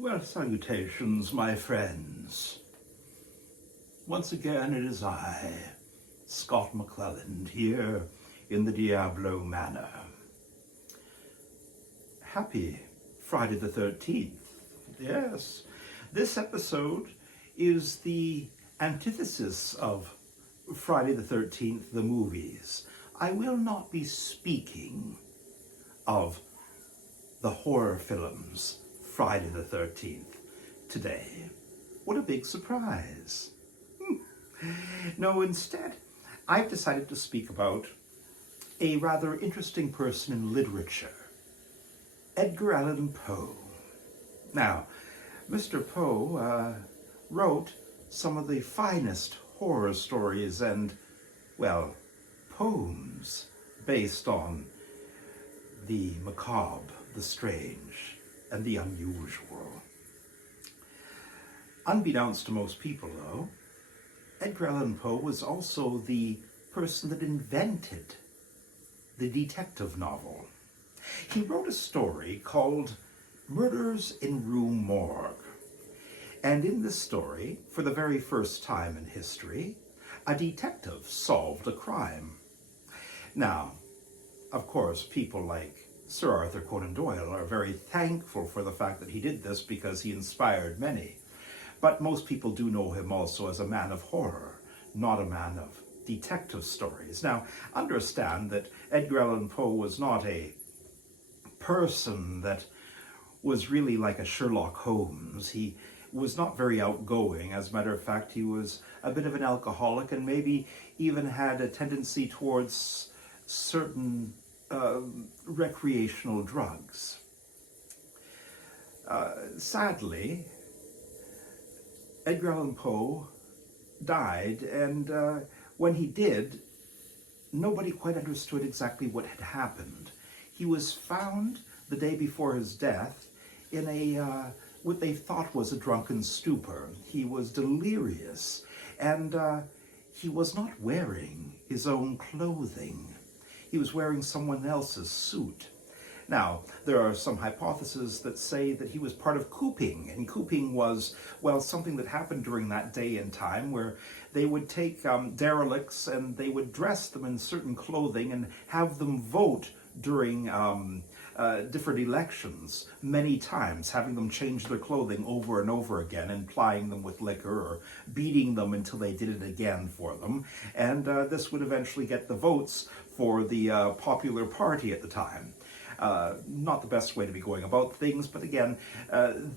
Well, salutations, my friends. Once again, it is I, Scott McClelland, here in the Diablo Manor. Happy Friday the 13th. Yes, this episode is the antithesis of Friday the 13th, the movies. I will not be speaking of the horror films Friday the 13th today. What a big surprise. No, instead, I've decided to speak about a rather interesting person in literature, Edgar Allen Poe. Now, Mr. Poe wrote some of the finest horror stories and, well, poems based on the macabre, the strange, and the unusual. Unbeknownst to most people, though, Edgar Allan Poe was also the person that invented the detective novel. He wrote a story called Murders in Rue Morgue. And in this story, for the very first time in history, a detective solved a crime. Now, of course, people like Sir Arthur Conan Doyle are very thankful for the fact that he did this because he inspired many. But most people do know him also as a man of horror, not a man of detective stories. Now, understand that Edgar Allan Poe was not a person that was really like a Sherlock Holmes. He was not very outgoing. As a matter of fact, he was a bit of an alcoholic and maybe even had a tendency towards certain recreational drugs. Sadly, Edgar Allan Poe died, and when he did, nobody quite understood exactly what had happened. He was found the day before his death in a what they thought was a drunken stupor. He was delirious, and he was not wearing his own clothing. He was wearing someone else's suit. Now, there are some hypotheses that say that he was part of cooping, and cooping was, well, something that happened during that day and time where they would take derelicts and they would dress them in certain clothing and have them vote during different elections many times, having them change their clothing over and over again and plying them with liquor or beating them until they did it again for them. And this would eventually get the votes for the popular party at the time. Not the best way to be going about things, but again,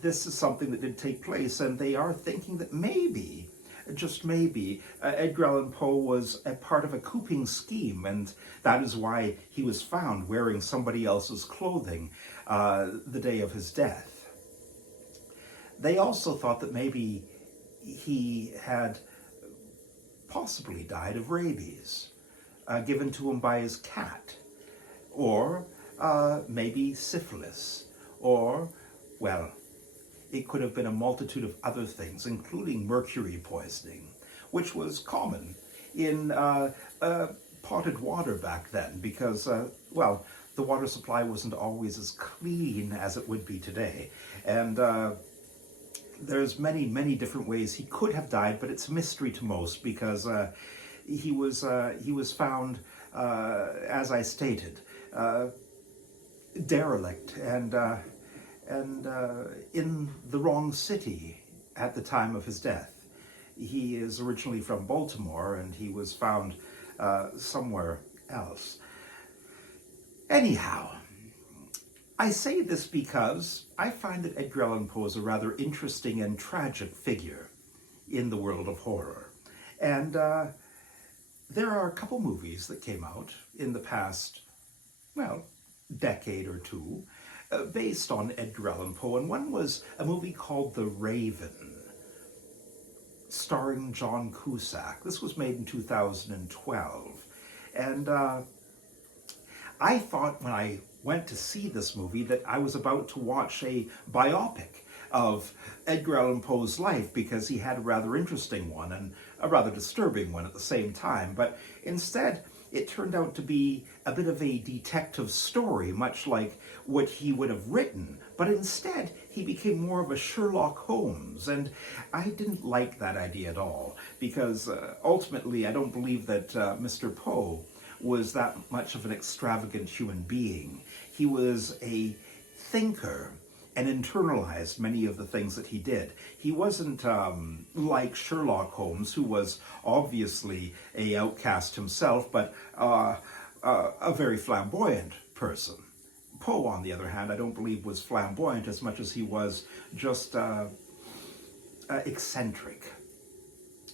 this is something that did take place, and they are thinking that maybe, just maybe, Edgar Allan Poe was a part of a cooping scheme, and that is why he was found wearing somebody else's clothing the day of his death. They also thought that maybe he had possibly died of rabies, given to him by his cat, or maybe syphilis, or, well, it could have been a multitude of other things, including mercury poisoning, which was common in potted water back then because, well, the water supply wasn't always as clean as it would be today. And there's many, many different ways he could have died, but it's a mystery to most because he was found, as I stated, derelict and in the wrong city at the time of his death. He is originally from Baltimore, and he was found somewhere else. Anyhow, I say this because I find that Edgar Allan Poe is a rather interesting and tragic figure in the world of horror. And there are a couple movies that came out in the past, well, decade or two, based on Edgar Allan Poe, and one was a movie called The Raven, starring John Cusack. This was made in 2012, and I thought when I went to see this movie that I was about to watch a biopic of Edgar Allan Poe's life, because he had a rather interesting one and a rather disturbing one at the same time, but instead it turned out to be a bit of a detective story, much like what he would have written, but instead he became more of a Sherlock Holmes, and I didn't like that idea at all, because ultimately I don't believe that Mr. Poe was that much of an extravagant human being. He was a thinker and internalized many of the things that he did. He wasn't like Sherlock Holmes, who was obviously a outcast himself, but a very flamboyant person. Poe, on the other hand, I don't believe was flamboyant as much as he was just eccentric.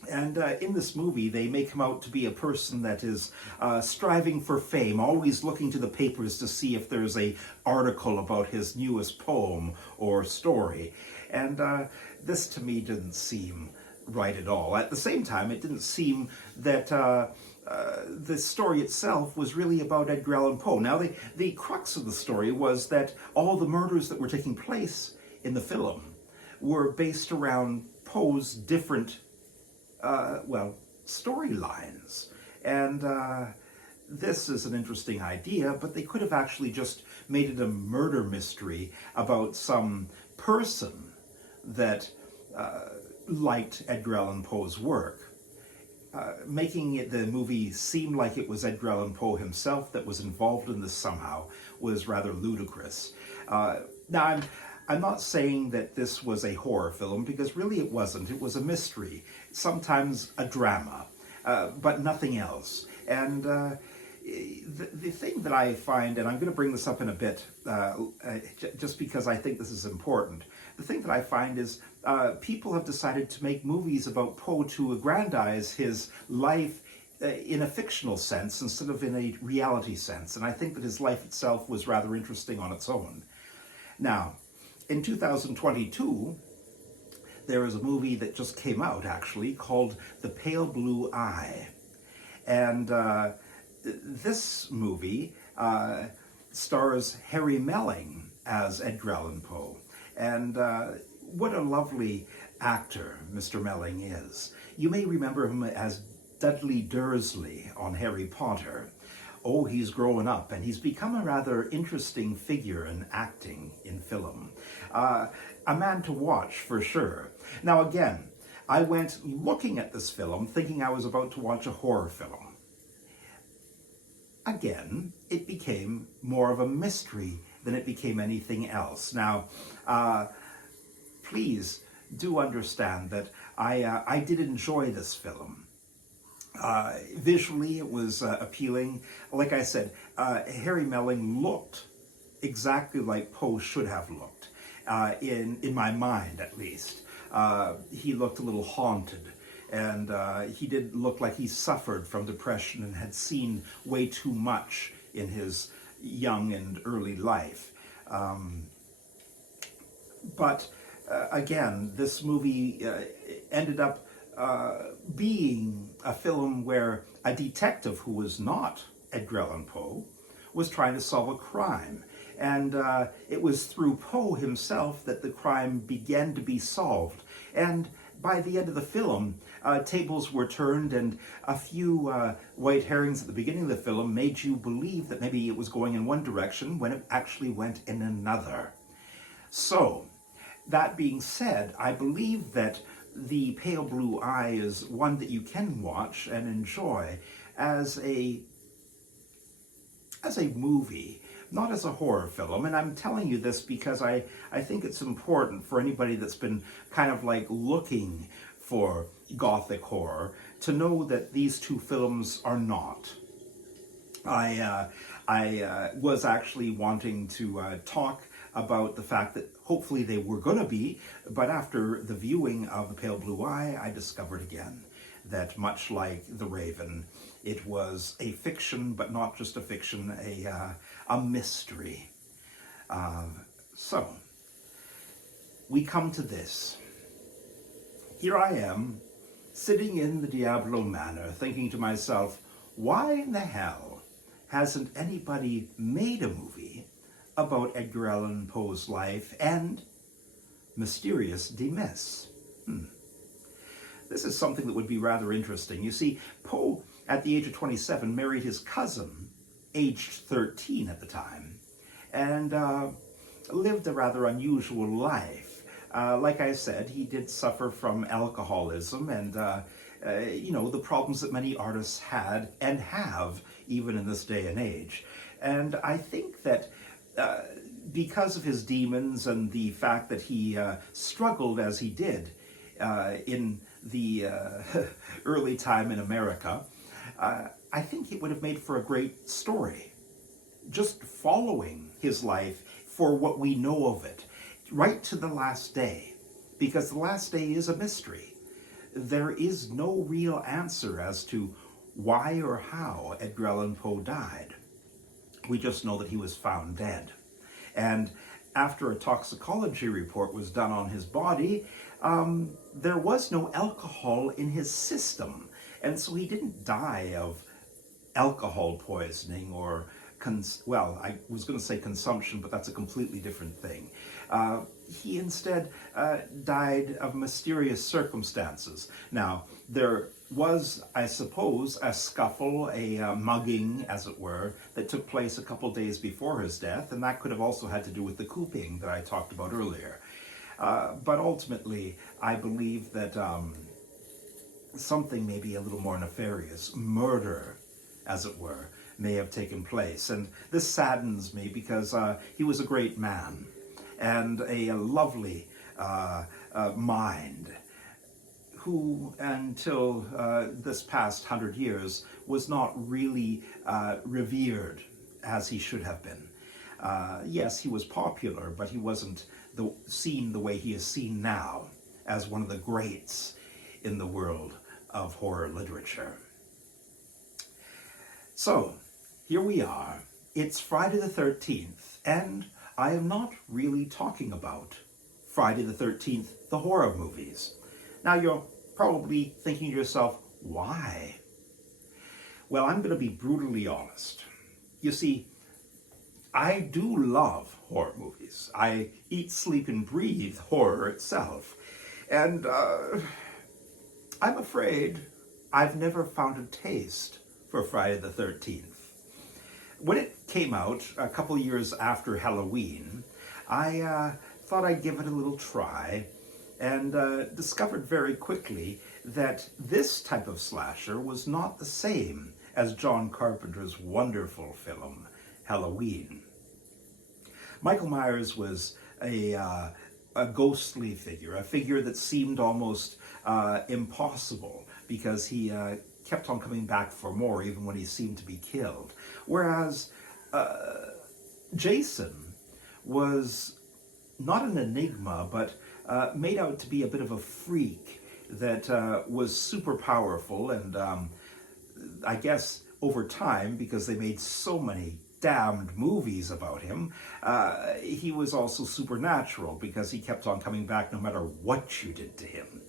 And in this movie, they make him out to be a person that is striving for fame, always looking to the papers to see if there's an article about his newest poem or story. And this, to me, didn't seem right at all. At the same time, it didn't seem that the story itself was really about Edgar Allan Poe. Now, the crux of the story was that all the murders that were taking place in the film were based around Poe's different storylines. And this is an interesting idea, but they could have actually just made it a murder mystery about some person that liked Edgar Allan Poe's work. Making the movie seem like it was Edgar Allan Poe himself that was involved in this somehow was rather ludicrous. Now, I'm not saying that this was a horror film, because really it wasn't. It was a mystery, sometimes a drama, but nothing else. And the thing that I find, and I'm going to bring this up in a bit, just because I think this is important, the thing that I find is people have decided to make movies about Poe to aggrandize his life in a fictional sense instead of in a reality sense. And I think that his life itself was rather interesting on its own. Now, in 2022, there is a movie that just came out, actually, called The Pale Blue Eye. And this movie stars Harry Melling as Edgar Allan Poe. And what a lovely actor Mr. Melling is. You may remember him as Dudley Dursley on Harry Potter. Oh, he's grown up, and he's become a rather interesting figure in acting in film. A man to watch, for sure. Now, again, I went looking at this film thinking I was about to watch a horror film. Again, it became more of a mystery than it became anything else. Now, please do understand that I did enjoy this film. Visually, it was appealing. Like I said, Harry Melling looked exactly like Poe should have looked, in my mind at least. He looked a little haunted, and he did look like he suffered from depression and had seen way too much in his young and early life. But again, this movie ended up being a film where a detective who was not Edgar Allan Poe was trying to solve a crime. And it was through Poe himself that the crime began to be solved. And by the end of the film, tables were turned, and a few white herrings at the beginning of the film made you believe that maybe it was going in one direction when it actually went in another. So, that being said, I believe that The Pale Blue Eye is one that you can watch and enjoy as a movie, not as a horror film. And I'm telling you this because I think it's important for anybody that's been kind of like looking for gothic horror to know that these two films are not. I was actually wanting to talk about the fact that hopefully they were going to be, but after the viewing of The Pale Blue Eye, I discovered again that much like The Raven, it was a fiction, but not just a fiction, a mystery. So, we come to this. Here I am, sitting in the Diablo Manor, thinking to myself, why in the hell hasn't anybody made a movie about Edgar Allan Poe's life and mysterious demise? This is something that would be rather interesting. You see, Poe, at the age of 27, married his cousin, aged 13 at the time. And lived a rather unusual life. Like I said, he did suffer from alcoholism and, you know, the problems that many artists had and have even in this day and age. And I think that because of his demons and the fact that he struggled as he did in the early time in America, I think it would have made for a great story. Just following his life for what we know of it, right to the last day, because the last day is a mystery. There is no real answer as to why or how Edgar Allan Poe died. We just know that he was found dead. And after a toxicology report was done on his body, there was no alcohol in his system. And so he didn't die of alcohol poisoning or, well, I was going to say consumption, but that's a completely different thing. He instead died of mysterious circumstances. Now, there was, I suppose, a scuffle, a mugging, as it were, that took place a couple days before his death, and that could have also had to do with the cooping that I talked about earlier. But ultimately, I believe that something maybe a little more nefarious, murder, as it were, may have taken place. And this saddens me because he was a great man and a lovely mind who, until this past 100 years, was not really revered as he should have been. Yes, he was popular, but he wasn't seen the way he is seen now, as one of the greats in the world of horror literature. So, here we are. It's Friday the 13th, and I am not really talking about Friday the 13th, the horror movies. Now, you're probably thinking to yourself, why? Well, I'm going to be brutally honest. You see, I do love horror movies. I eat, sleep, and breathe horror itself. And I'm afraid I've never found a taste for Friday the 13th. When it came out a couple years after Halloween, I thought I'd give it a little try and discovered very quickly that this type of slasher was not the same as John Carpenter's wonderful film, Halloween. Michael Myers was a ghostly figure, a figure that seemed almost impossible because he kept on coming back for more even when he seemed to be killed. Whereas Jason was not an enigma, but made out to be a bit of a freak that was super powerful, and I guess over time, because they made so many damned movies about him, he was also supernatural because he kept on coming back no matter what you did to him.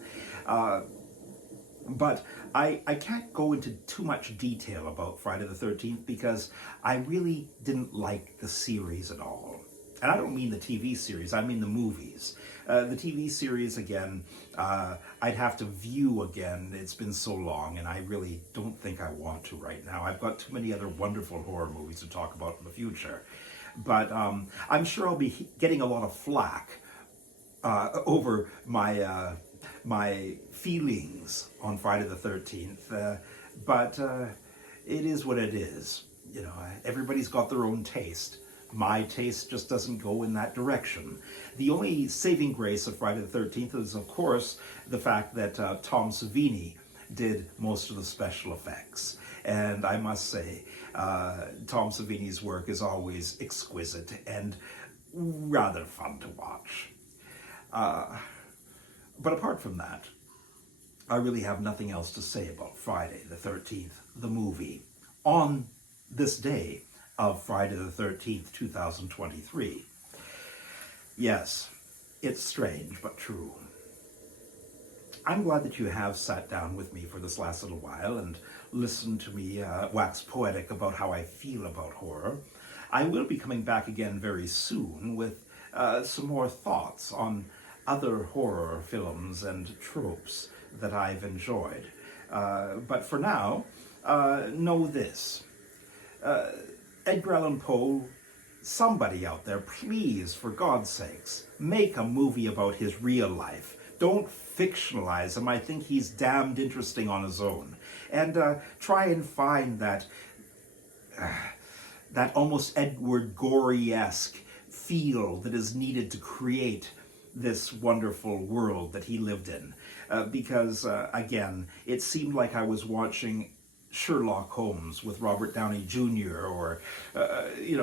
But I can't go into too much detail about Friday the 13th because I really didn't like the series at all. And I don't mean the TV series, I mean the movies. The TV series, again, I'd have to view again. It's been so long, and I really don't think I want to right now. I've got too many other wonderful horror movies to talk about in the future. But I'm sure I'll be getting a lot of flack over my my feelings on Friday the 13th. But it is what it is. You know, everybody's got their own taste. My taste just doesn't go in that direction. The only saving grace of Friday the 13th is, of course, the fact that Tom Savini did most of the special effects. And I must say, Tom Savini's work is always exquisite and rather fun to watch. But apart from that, I really have nothing else to say about Friday the 13th, the movie, on this day of Friday the 13th, 2023. Yes, it's strange, but true. I'm glad that you have sat down with me for this last little while and listened to me wax poetic about how I feel about horror. I will be coming back again very soon with some more thoughts on other horror films and tropes that I've enjoyed. But for now, know this. Edgar Allan Poe somebody out there, please, for God's sakes, make a movie about his real life. Don't fictionalize him. I think he's damned interesting on his own. And try and find that almost Edward Gorey-esque feel that is needed to create this wonderful world that he lived in. Because, again, it seemed like I was watching Sherlock Holmes with Robert Downey Jr. or,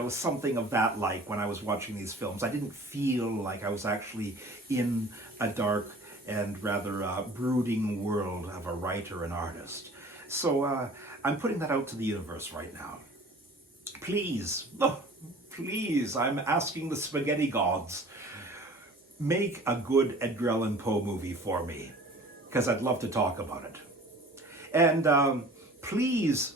something of that like when I was watching these films. I didn't feel like I was actually in a dark and rather brooding world of a writer and artist. So I'm putting that out to the universe right now. Please, please, I'm asking the spaghetti gods, make a good Edgar Allan Poe movie for me, because I'd love to talk about it. And please,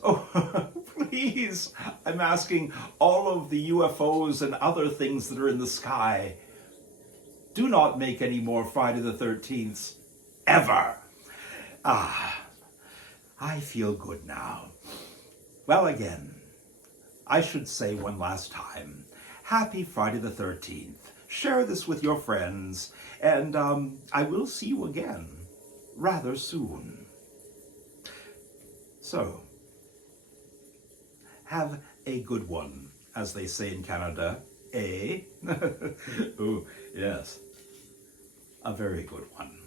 please, I'm asking all of the UFOs and other things that are in the sky, do not make any more Friday the 13th, ever. I feel good now. Well, again, I should say one last time, happy Friday the 13th. Share this with your friends, and I will see you again rather soon. So, have a good one, as they say in Canada, eh? Oh, yes, a very good one.